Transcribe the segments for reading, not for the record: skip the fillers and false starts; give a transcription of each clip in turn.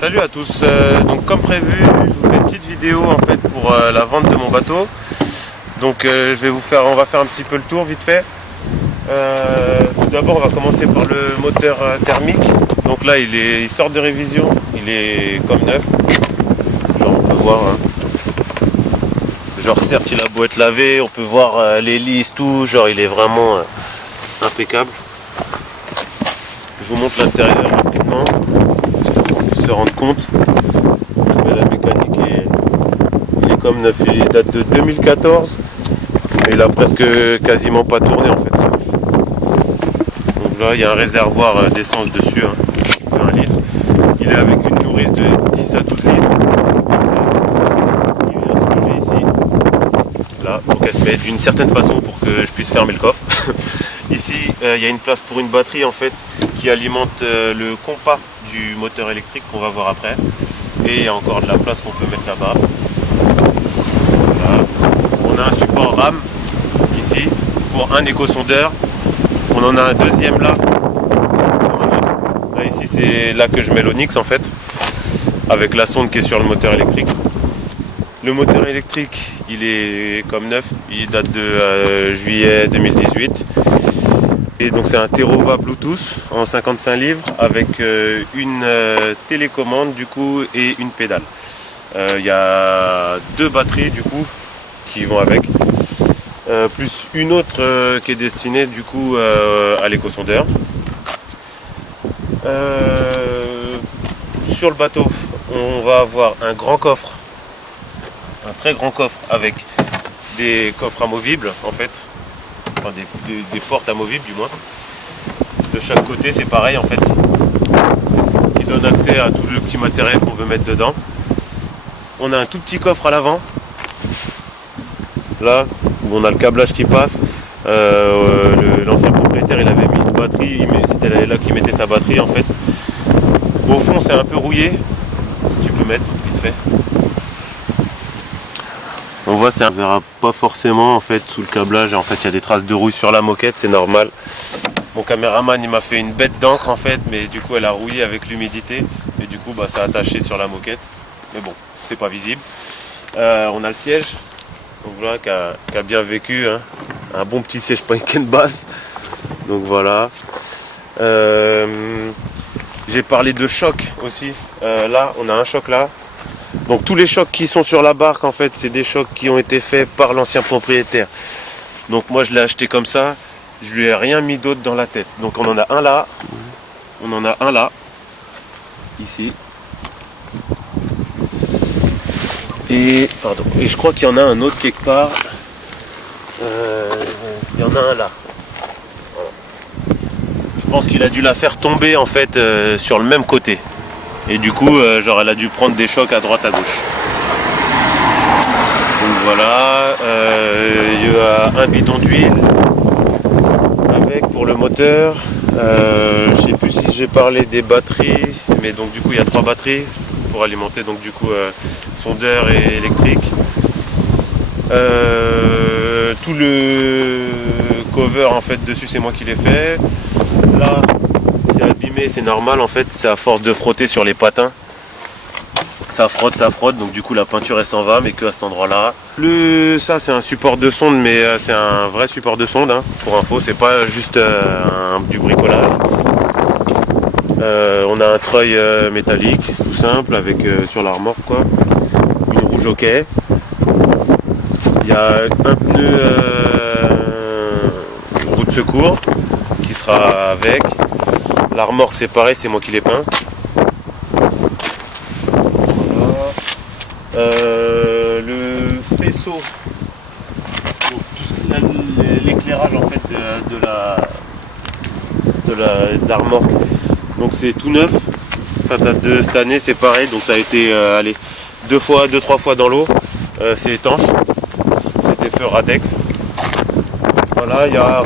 Salut à tous, donc comme prévu, je vous fais une petite vidéo en fait pour la vente de mon bateau. Donc on va faire un petit peu le tour vite fait. Tout d'abord on va commencer par le moteur thermique. Donc là il sort de révision, il est comme neuf. Genre on peut voir, hein. Genre certes il a beau être lavé, on peut voir les lisses, tout, genre il est vraiment impeccable. Je vous montre l'intérieur rapidement, se rendre compte. Mais la mécanique il est comme neuf, il date de 2014 et il a presque quasiment pas tourné en fait. Donc là il y a un réservoir d'essence dessus, hein, de 1 litre. Il est avec une nourrice de 10 à 12 litres. Il vient se loger ici. Là, donc elle se met d'une certaine façon pour que je puisse fermer le coffre. Ici il y a une place pour une batterie en fait qui alimente le compas du moteur électrique qu'on va voir après. Et il y a encore de la place qu'on peut mettre là-bas. Voilà. On a un support RAM ici pour un éco-sondeur. On en a un deuxième là. Là ici c'est là que je mets l'Onyx en fait, avec la sonde qui est sur le moteur électrique. Le moteur électrique il est comme neuf, il date de juillet 2018. Et donc c'est un Terova Bluetooth en 55 livres avec une télécommande du coup et une pédale. Il y a 2 batteries du coup qui vont avec, plus une autre qui est destinée du coup à l'éco-sondeur. Sur le bateau on va avoir un grand coffre, un très grand coffre avec des coffres amovibles en fait. Enfin, des portes amovibles du moins. De chaque côté c'est pareil en fait, qui donne accès à tout le petit matériel qu'on veut mettre dedans. On a un tout petit coffre à l'avant, là où on a le câblage qui passe. L'ancien propriétaire il avait mis une batterie, c'était là qu'il mettait sa batterie en fait. Au fond c'est un peu rouillé, si tu peux mettre vite fait. On voit, ça ne verra pas forcément en fait sous le câblage. En fait il y a des traces de rouille sur la moquette, c'est normal. Mon caméraman il m'a fait une bête d'encre en fait, mais du coup elle a rouillé avec l'humidité et du coup ça a attaché sur la moquette. Mais bon, c'est pas visible. On a le siège, donc voilà, qui a bien vécu, hein. Un bon petit siège Paniken basse. Donc voilà. J'ai parlé de choc aussi. Là on a un choc là. Donc tous les chocs qui sont sur la barque en fait c'est des chocs qui ont été faits par l'ancien propriétaire. Donc moi je l'ai acheté comme ça, je lui ai rien mis d'autre dans la tête. Donc on en a un là, on en a un là, ici. Et je crois qu'il y en a un autre quelque part. Il y en a un là. Voilà. Je pense qu'il a dû la faire tomber en fait sur le même côté. Et du coup, genre elle a dû prendre des chocs à droite à gauche. Donc voilà, il y a un bidon d'huile avec pour le moteur. Je sais plus si j'ai parlé des batteries, mais donc du coup il y a 3 batteries pour alimenter donc du coup sondeur et électrique. Tout le cover en fait dessus c'est moi qui l'ai fait. Là c'est abîmé, c'est normal en fait, c'est à force de frotter sur les patins. Ça frotte, donc du coup la peinture elle s'en va, mais que à cet endroit là. Ça c'est un support de sonde, mais c'est un vrai support de sonde, hein, pour info, c'est pas juste du bricolage. On a un treuil métallique, tout simple, avec sur la remorque quoi, une roue jockey. Il y a un pneu roue de secours qui sera avec. La remorque c'est pareil, c'est moi qui l'ai peint. Le faisceau, l'éclairage en fait de la remorque, donc c'est tout neuf, ça date de cette année, c'est pareil, donc ça a été 2-3 fois dans l'eau, c'est étanche, c'est des feux Radex. Voilà, il y a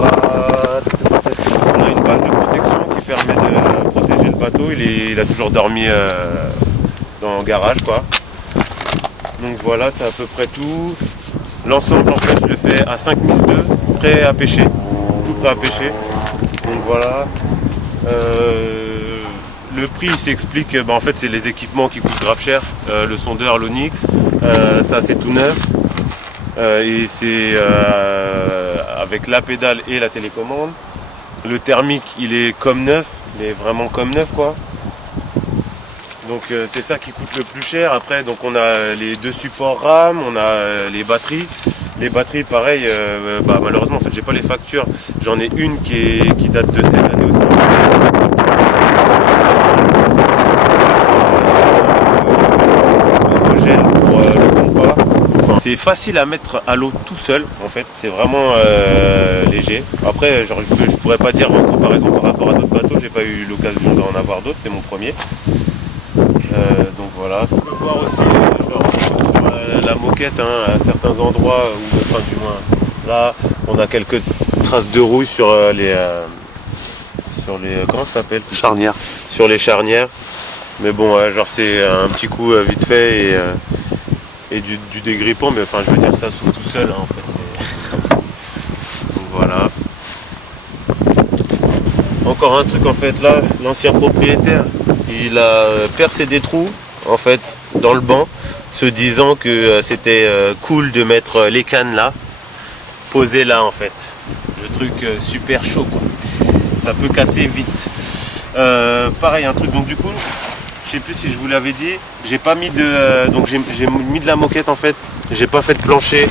une bâche de protection qui permet de protéger le bateau, il a toujours dormi dans le garage quoi. Donc voilà, c'est à peu près tout. L'ensemble en fait je le fais à 5002, prêt à pêcher, tout prêt à pêcher. Donc voilà. Le prix il s'explique, en fait c'est les équipements qui coûtent grave cher. Le sondeur, l'Onyx, ça c'est tout neuf. Et c'est avec la pédale et la télécommande. Le thermique il est comme neuf, il est vraiment comme neuf quoi. Donc c'est ça qui coûte le plus cher. Après donc on a les deux supports RAM, on a les batteries. Les batteries pareil, malheureusement en fait j'ai pas les factures. J'en ai une qui date de cette année aussi. Gel pour le compas. Enfin, c'est facile à mettre à l'eau tout seul en fait, c'est vraiment léger. Après je pourrais pas dire en comparaison par rapport à d'autres bateaux, j'ai pas eu l'occasion d'en avoir d'autres, c'est mon premier. Donc voilà, on peut voir aussi sur la moquette à certains endroits où, enfin du moins là on a quelques traces de rouille sur les comment ça s'appelle, Charnière. sur les charnières. Mais bon genre c'est un petit coup vite fait et du dégrippant, mais enfin je veux dire ça s'ouvre tout seul en fait. Donc voilà. Encore un truc en fait là, l'ancien propriétaire il a percé des trous en fait dans le banc, se disant que c'était cool de mettre les cannes là, posées là en fait. Le truc super chaud quoi. Ça peut casser vite. Pareil un truc, donc du coup, je sais plus si je vous l'avais dit, j'ai pas mis de. Donc j'ai mis de la moquette en fait, j'ai pas fait de plancher,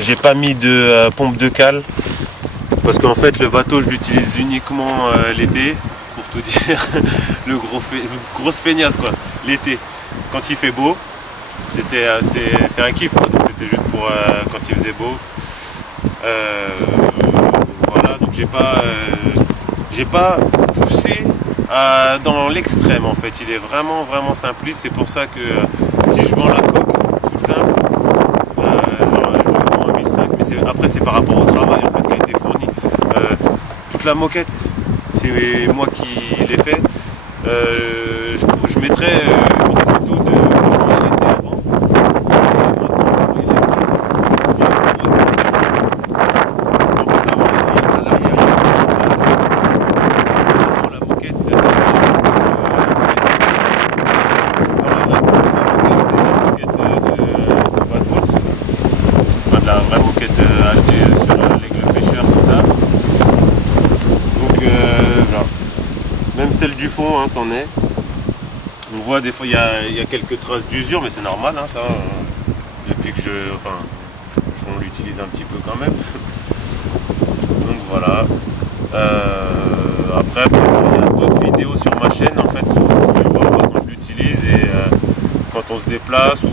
j'ai pas mis de pompe de cale. Parce qu'en fait le bateau je l'utilise uniquement l'été. Pour tout dire, grosse feignasse quoi, l'été. Quand il fait beau, c'est un kiff quoi, donc c'était juste pour quand il faisait beau. Voilà, donc j'ai pas poussé dans l'extrême en fait, il est vraiment simpliste, c'est pour ça que si je vends la coque toute simple, genre je le vends à 1005, mais après c'est par rapport au travail en fait qui a été fourni. Toute la moquette, c'est moi qui l'ai fait. Je mettrai une photo de comment il était avant. Et maintenant, parce qu'en fait, avant, à l'arrière, la moquette, c'est ça. La moquette, c'est la moquette de bateau. Enfin, de la vraie moquette achetée sur l'Aigle Pêcheur, tout ça. Donc, voilà. Même celle du fond, hein, c'en est. On voit des fois il y a quelques traces d'usure, mais c'est normal, hein, ça. Depuis que on l'utilise un petit peu quand même. Donc voilà. Après, il y a d'autres vidéos sur ma chaîne en fait où vous pouvez voir quand je l'utilise et quand on se déplace ou